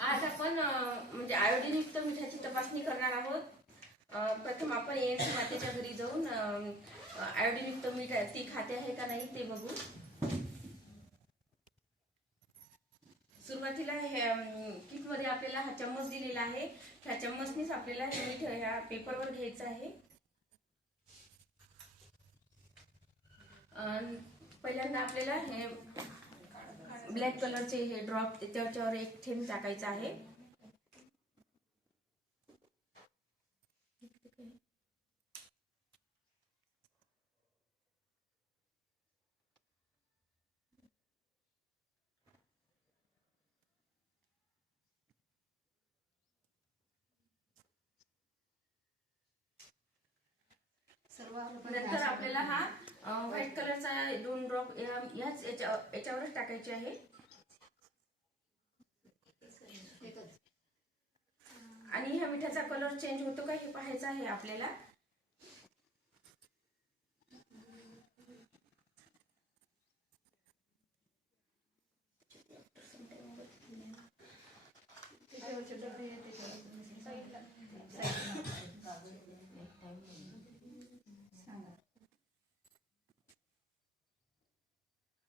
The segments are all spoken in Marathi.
आज आपण म्हणजे आयोडीनयुक्त मिठाची तपासणी करणार आहोत. प्रथम आपण एएनसी मातेच्या घरी जाऊन आयोडीनयुक्त मीठ ती खाते आहे का नाही ते बघू. सुरुवातीला किटमध्ये आपल्याला हा चम्मच दिलेला आहे. ह्या चम्मचनीच आपल्याला हे मीठ ह्या पेपरवर घ्यायचं आहे. पहिल्यांदा आपल्याला हे ब्लॅक कलरचे हे ड्रॉप त्याच्यावर एक थेंब टाकायचा आहे. नंतर आपल्याला हा व्हाईट कलरचा 2 ड्रॉप याच याच्यावरच टाकायचे आहे. आणि ह्या मिठाचा कलर चेंज होतो का हे पाहायचं आहे आपल्याला.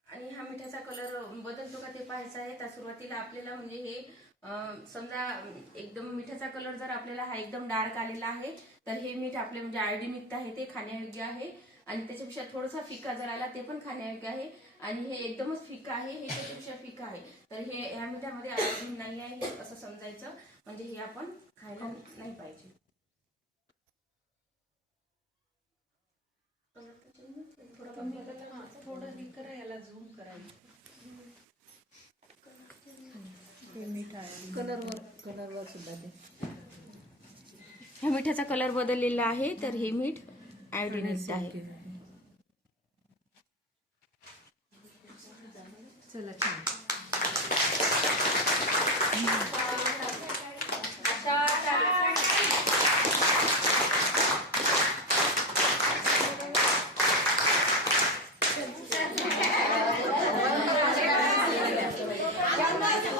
आणि हा मिठाचा कलर बदलतो का ते पाहायचं आहे. त्या सुरुवातीला आपल्याला म्हणजे हे समजा एकदम मिठाचा कलर जर आपल्याला हा एकदम डार्क आलेला आहे तर हे मीठ आपले म्हणजे आयोडीनयुक्त आहे ते खाण्यायोग्य आहे. आणि त्याच्यापेक्षा थोडासा फिका जर आला ते पण खाण्यायोग्य आहे. आणि हे एकदमच फिका आहे हे त्याच्यापेक्षा फिका आहे तर हे ह्या मिठामध्ये आयोडीन नाही आहे हे असं समजायचं. म्हणजे हे आपण खायला नाही पाहिजे. थोडं हे करा, याला झूम करायचं. कलरवर सुद्धा ते ह्या मिठाचा कलर बदललेला आहे तर हे मीठ आयोडीनयुक्त आहे. चला छान.